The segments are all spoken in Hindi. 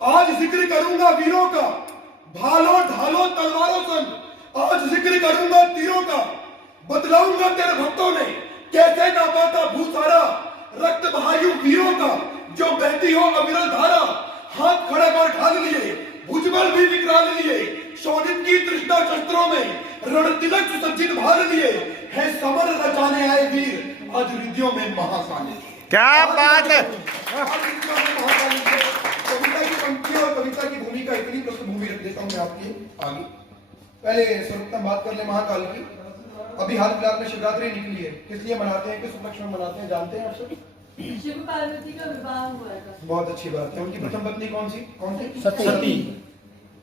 आज जिक्र करूंगा वीरों का, भालों ढालों तलवारों संग। आज जिक्र करूंगा तीरों का, बतलाऊंगा तेरे भक्तों ने कैसे नापा था भूसारा। रक्त बहायु वीरों का जो बहती हो अविरल धारा। हाथ खड़क और ढाल लिए, भुजबल भी विकराल लिए। शोणित की तृष्णा शस्त्रों में रण तिलक सुसज्जित भार लिए। है समर रचाने आए वीर, आज रिद्धियों में महासाने। क्या बात है। कविता की पंक्तियां और कविता की भूमिका इतनी पृष्ठभूमि रख देता हूं मैं आपके आगे। पहले सर्वप्रथम बात कर ले महाकाल की। अभी हाल फिलहाल में शिवरात्रि निकली है, किस लिए मनाते हैं, किस उपलक्ष्य में मनाते हैं, जानते हैं आप सब? शिव पार्वती का विवाह हुआ था। बहुत अच्छी बात है। उनकी प्रथम पत्नी कौन सी? सती।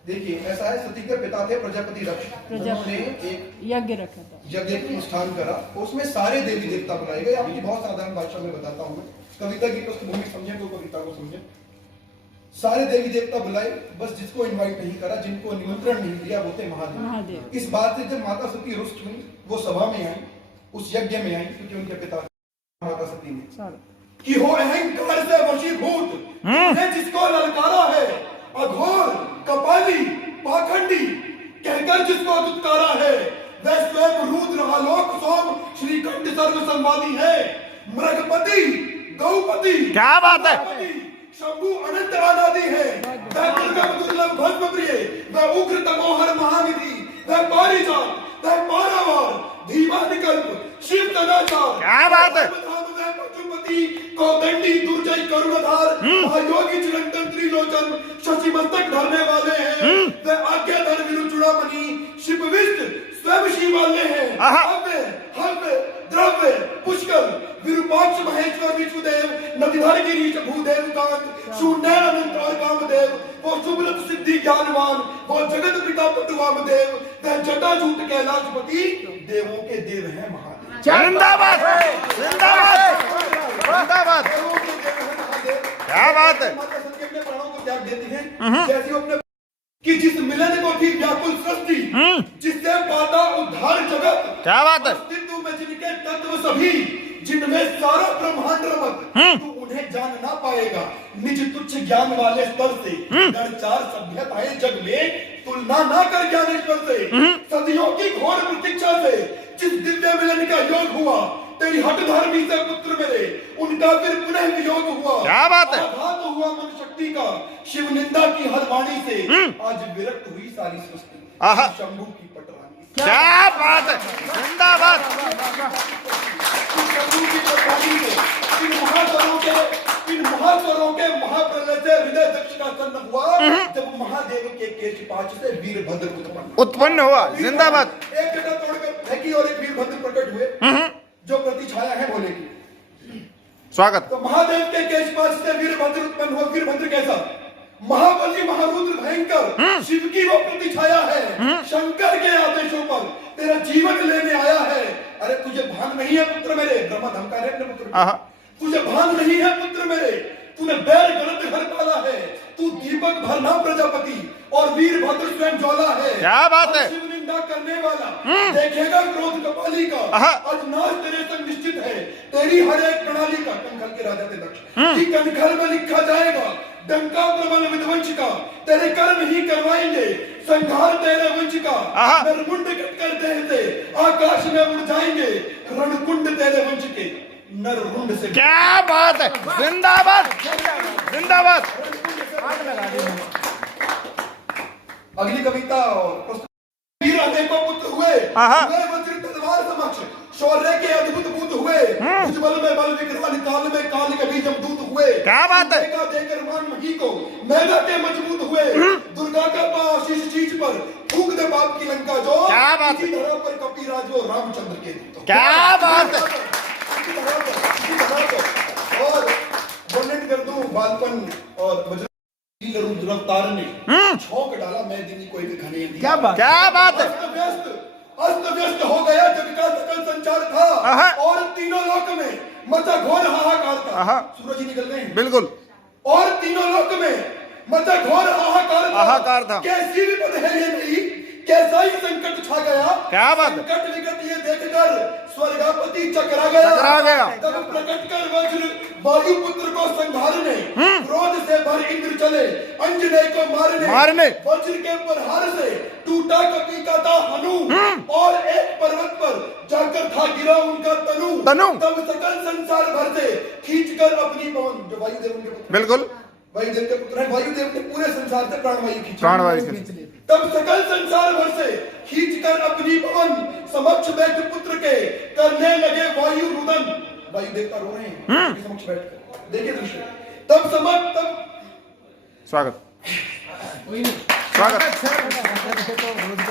देखिए ऐसा है, सती के पिता थे प्रजापति रक्ष। उन्होंने एक यज्ञ रखा था, यज्ञ का अनुष्ठान करा, उसमें सारे देवी देवता बुलाए गए। आपकी बहुत साधारण भाषा में बताता हूं मैं, कविता की पृष्ठभूमि समझे तो कविता को समझे। सारे देवी देवता बुलाए, बस जिसको इनवाइट नहीं करा, जिनको निमंत्रण नहीं दिया, वो थे महादेव। इस बात से जब माता सती रुष्ट हुई, वो सभा में आई, उस यज्ञ में आई, क्योंकि उनके पिता माता सती ने कि हो अहंकार से वशीभूत ने जिसको ललकारा है। अघोर कपाली पाखंडी कहकर जिसको दुत्कारा है। वह स्वयं रुद्र आलोक सोम श्रीकंठ सर्व संवादी है। मृगपति गौपति क्या बात है। शंभु अनंत अनादि है। वह दुर्गम दुर्लभ भस्म प्रिय, वह उग्र तमोहर महानिधि, वह पारिजात, वह पारावार धीमा विकल्प शिव सदाचार। क्या बात है। पशुपति कौदंडी दुर्जय करुणधार, महायोगी चिरंतन त्रिलोचन शशि मस्तक धरने वाले हैं। वह आज्ञाधर विरु चूड़ामणि शिवविष्ट स्वयं शिवालय हैं। हव्य हव्य द्रव्य पुष्कर विरूपाक्ष महेश्वर विष्णुदेव नदिधर गिरीश भूदेव कांत शून्य अनंत और कामदेव। वो सुब्रत सिद्धि ज्ञानवान, वो जगत पिता पटुवामदेव। वह जटाजूट कैलाशपति देवों के देव है महादेव। जिंदाबाद जिंदाबाद जिंदाबाद। क्या बात है। माता सती अपने प्राणों को त्याग देती है, जैसे वो अपने कि जिस मिलन को थी व्याकुल सृष्टि, जिससे पाता उद्धार जगत। क्या बात है। अस्तित्व में जिनके तत्व सभी, जिनमें सारा ब्रह्मांड रमत, तू उन्हें जान ना पाएगा निज तुच्छ ज्ञान वाले स्तर से। अगर चार सभ्यताएं जग में तुलना ना कर ज्ञानेश्वर से। सदियों की घोर प्रतीक्षा से जिस दिव्य मिलन का योग हुआ, तेरी हठधर्मी से पुत्र मेरे उनका फिर पुनः वियोग हुआ। क्या बात है। आघात हुआ मन शक्ति का शिव निंदा की हर वाणी से। आज विरक्त हुई सारी सृष्टि शंभु की पटरानी। क्या बात है। जिंदाबाद। शंभु की पटरानी से इन महास्वरों के महाप्रलय से हृदय दक्ष का जन्म हुआ। जब महादेव के केशपाश से वीरभद्र उत्पन्न हुआ। जिंदाबाद। एक जटा तोड़कर फेंकी और एक वीरभद्र प्रकट हुए, जो प्रतिछाया है भोले की। स्वागत। तो महादेव के केशपाश से वीरभद्र उत्पन्न हुआ। वीरभद्र कैसा? महाबली महारुद्र भयंकर शिव की वो प्रतिछाया है। शंकर के आदेशों पर तेरा जीवन लेने आया है। अरे तुझे भान नहीं है पुत्र मेरे, ब्रह्मा धमका रहे अपने पुत्र, तुझे भान नहीं है पुत्र मेरे, तूने बैर गलत घर पाला है। तू दीपक भरना प्रजापति और वीरभद्र स्वयं ज्वाला है। क्या बात है। शिव निंदा करने वाला देखेगा क्रोध कपाली का। आज नाश तेरे संग निश्चित है, तेरी हर एक प्रणाली का। कनखल के राजा थे दक्ष कि कनखल में लिखा जाएगा डंका प्रबल विध्वंस का। तेरे कर्म ही करवाएंगे संहार तेरे वंश का। नरमुंड कट कर देह से आकाश में उड़ जाएंगे, रणकुंड तेरे वंश के नरमुंड से। क्या बात है। जिंदाबाद जिंदाबाद। अगली कविता वीर अनेकों पुत्र हुए, वज्र तलवार समक्ष शौर्य के अद्भुत भूत हुए। भुजबल में बल विकराल, काल में काल कभी जमदूत हुए। क्या बात है। देकर मान मही को मैदा के मजबूत हुए। दुर्गा का पास शीश शीश पर फूंक दे बाप की लंका जो। क्या बात है। धरा पर कपिराज वो रामचंद्र के दूत। क्या बात है। और वर्णन कर दूं बालपन और रफ्तार ने छौंक डाला मैं दिनी कोई भी घने। क्या बात। क्या बात है। अस्त व्यस्त हो गया जग का सकल संचार था, और तीनों लोक में मचा घोर हाहाकार था। सूरज ही निकल रहे हैं। बिल्कुल। और तीनों लोक में मचा घोर हाहाकार था। कैसी विपद है ये नहीं, कैसा ही संकट छा गया। क्या बात। संकट विकट ये देखकर स्वर्गापति चकरा गया। तब प्रकट कर वज्र वायुपुत्र को संहारने, क्रोध से भर इंद्र वीर चले अंजनेय को मारने वज्र के प्रहार से टूटा कपी का था हनु और एक पर्वत पर जाकर था गिरा उनका तनु तब सकल संसार भर से खींचकर अपनी पवन, जो वायुदेव उनके पुत्र, बिल्कुल वायुदेव के पुत्र है, वायुदेव ने पूरे संसार से प्राणवायु खींची। तब सकल संसार भर से खींचकर अपनी पवन समक्ष बैठ पुत्र के करने लगे वायु रुदन। वायु देवता रो रहे हैं उनके समक्ष बैठकर, देखिए दृश्य। तब स्वागत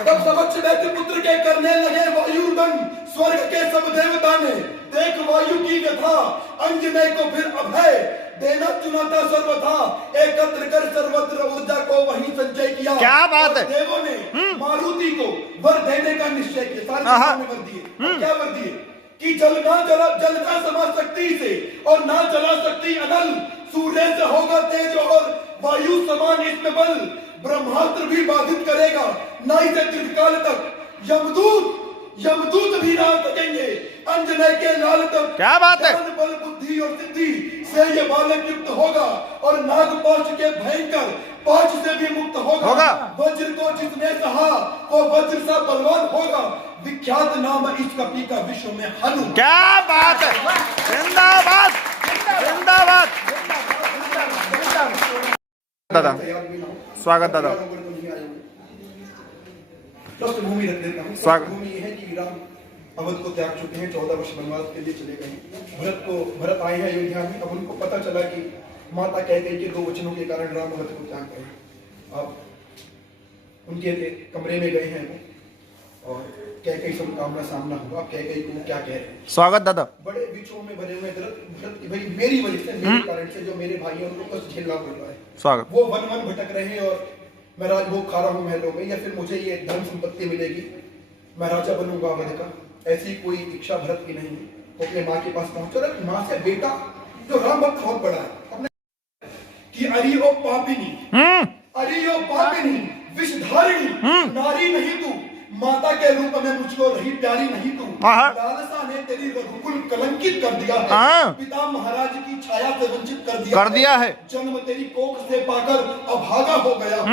तब समक्ष बैठे पुत्र के करने लगे वायुर्दन। स्वर्ग के सब देवता ने देख वायु की व्यथा, अंजनेय को फिर अभय देना चुना था सर्वथा, एकत्र कर सर्वत्र ऊर्जा को वहीं संचय किया। क्या बात है। देवों ने मारुति को वर देने का निश्चय किया। सारे वर दिए। क्या वर दिए कि जल ना समा शक्ति से और ना चला शक्ति अनल, सूर्य से होगा तेज और वायु समान इसमें बल, ब्रह्मास्त्र भी बाधित करेगा ना इसे दीर्घकाल तक, यमदूत भी ना सकेंगे अंजनेय के लाल तक। क्या बात है। बल बुद्धि और सिद्धि से ये बालक युक्त होगा और नागपाश के भयंकर पाश से भी मुक्त होगा। वज्र को जिसने सहा वो वज्र सा बलवान होगा, विख्यात नाम इस कपि का विश्व में हनु। क्या बात है। जिंदाबाद जिंदाबाद दादा। स्वागत दादा। पृष्ठभूमि रख देता हूँ। पृष्ठभूमि है कि राम अवध को त्याग चुके हैं, 14 वर्ष वनवास के लिए चले गए। भरत आए हैं अयोध्या में। अब उनको पता चला कि माता कैकेयी के 2 वचनों के कारण राम अवध को त्याग गए। अब उनके कमरे में गए हैं वो और कैकेयी से उनका आमना सामना हुआ। कैकेयी को क्या कह रहे हैं। स्वागत दादा। बड़े विचों में भरे हुए भरत की भाई मेरी वजह से, मेरे कारण से जो मेरे भाई हैं उनको कष्ट झेलना पड़ रहा है। स्वागत। वो वन भटक रहे हैं और मैं राजभोग खा रहा हूँ महलों में, या फिर मुझे ये धन संपत्ति मिलेगी, मैं राजा बनूंगा अवध का, ऐसी कोई इच्छा भरत की नहीं है। वो अपने माँ के पास पहुंचा। माँ से बेटा जो राम भक्त बहुत बड़ा है अपने कि अरि ओ पापिनी विषधारिणी नारी नहीं तू, माता के रूप में मुझको रही प्यारी नहीं तू, लालसा ने तेरी रघुकुल कलंकित कर दिया है, पिता महाराज की छाया से वंचित कर दिया है, जन्म तेरी कोख से पाकर अभागा हो गया हूँ,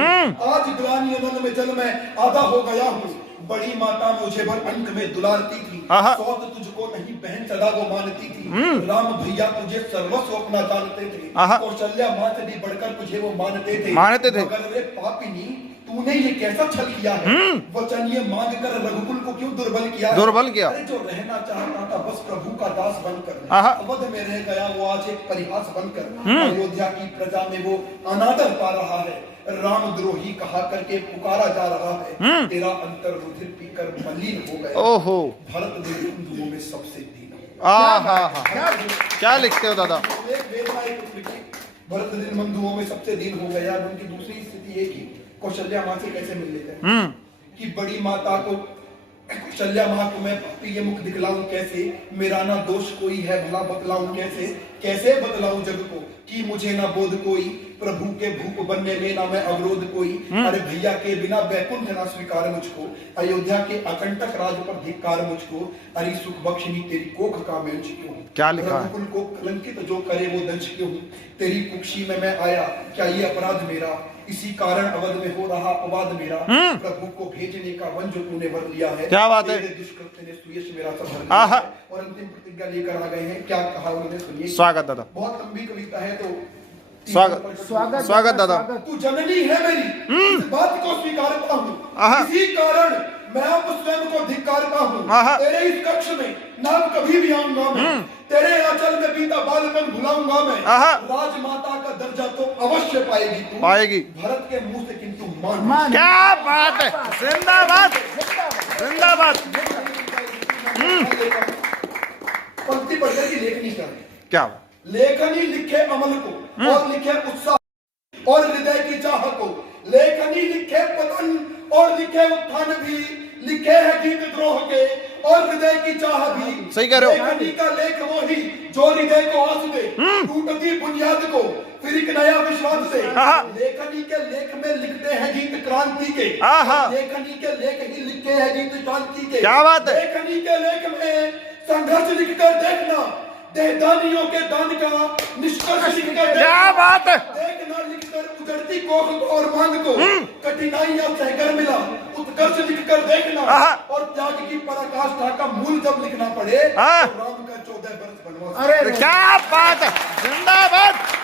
आज ग्लानि अनन में जल में आधा हो गया हूँ, बड़ी माता मुझे बड़ अंक में दुलारती थी, सौत तुझको नहीं बहन सदा वो मानती थी, राम भैया तुझे सर्वस्व अपना जानते थे, कौशल्या माँ से भी बढ़कर तुझे वो मानते थे। मगर रे पापिनी तूने ये कैसा छल किया है, वचन ये मांग कर रघुकुल को क्यों दुर्बल किया। अरे जो रहना चाहता था बस प्रभु का दास बनकर, अवध में रह गया वो आज एक परिहास बनकर, अयोध्या की प्रजा में वो अनादर पा रहा है, राम द्रोही कहा करके पुकारा जा रहा है, तेरा अंतर रुधिर पीकर मलिन हो गया। ओहो। भरत हिंदुओं में सबसे दीन। क्या लिखते हो दादा। भरत बंधुओं में सबसे दीन हो गया। उनकी दूसरी स्थिति ये की कौशल्या माँ से कैसे मिल लेते हैं कि बड़ी माता को, कौशल्या माँ को मैं ये मुख दिखलाऊं कैसे, मेरा ना दोष कोई है भला बतलाऊं कैसे बतलाऊं जग को कि मुझे ना बोध कोई, प्रभु के भूप बनने में ना मैं अवरोध कोई, अरे भैया के बिना वैकुंठ ना स्वीकार मुझको, अयोध्या के अकंटक राज पर धिक्कार मुझको, अरे सुख बख्शिनी तेरी कोख का मैं क्यों, क्या लिखा है। रघुकुल को कलंकित जो करे वो दंश क्यों, तेरी कुक्षी में मैं आया क्या ये अपराध मेरा, इसी कारण अवध में हो रहा अपवाद मेरा, प्रभु को भेजने का वन जो तूने वर लिया है, क्या बात है, दुष्कृत्य ने सुयश मेरा सब और अंतिम प्रतिज्ञा लेकर आ गए हैं। क्या कहा उन्होंने सुनिए। स्वागत दादा। बहुत लंबी कविता है तो स्वागत दादा। तू जननी है मेरी, इस बात को स्वीकारता हूँ, इसी कारण मैं अब स्वयं को धिक्कारता हूँ, तेरे इस कक्ष में ना कभी भी आऊंगा मैं, तेरे आंचल में बीता बालपन भुलाऊंगा मैं, राजमाता का दर्जा तो अवश्य पाएगी तू, भरत के मुंह से किंतु मान। क्या बात है। जिंदाबाद जिंदाबाद। पंक्ति पढ़कर की लेखनी कर क्या लेखनी लिखे अमल को और लिखे उत्साह और हृदय की चाह को, लेखनी लिखे पतन और लिखे उत्थान भी, लिखे है गीत द्रोह के और हृदय की चाह भी। सही कह रहे हो। लेखनी का लेख वो ही जो हृदय को आंसू दे, टूटती बुनियाद को फिर एक नया विश्वास दे। लेखनी के लेख में लिखते हैं गीत क्रांति के, लेखनी के लेख ही लिखते हैं गीत शांति के। क्या बात है। लेखनी के लेख में संघर्ष लिखकर देखना, देहदानियों के दान का निष्कर्ष लिखकर क्या बात है। देखना, लिखकर उजड़ती कोख को और मांग को कठिनाइयां सहकर मिला उत्कर्ष लिख कर देखना आहा। और त्याग की पराकाष्ठा का मूल जब लिखना पड़े हाँ। तो राम का 14 वर्ष बनवास। क्या बात है, जिंदाबाद।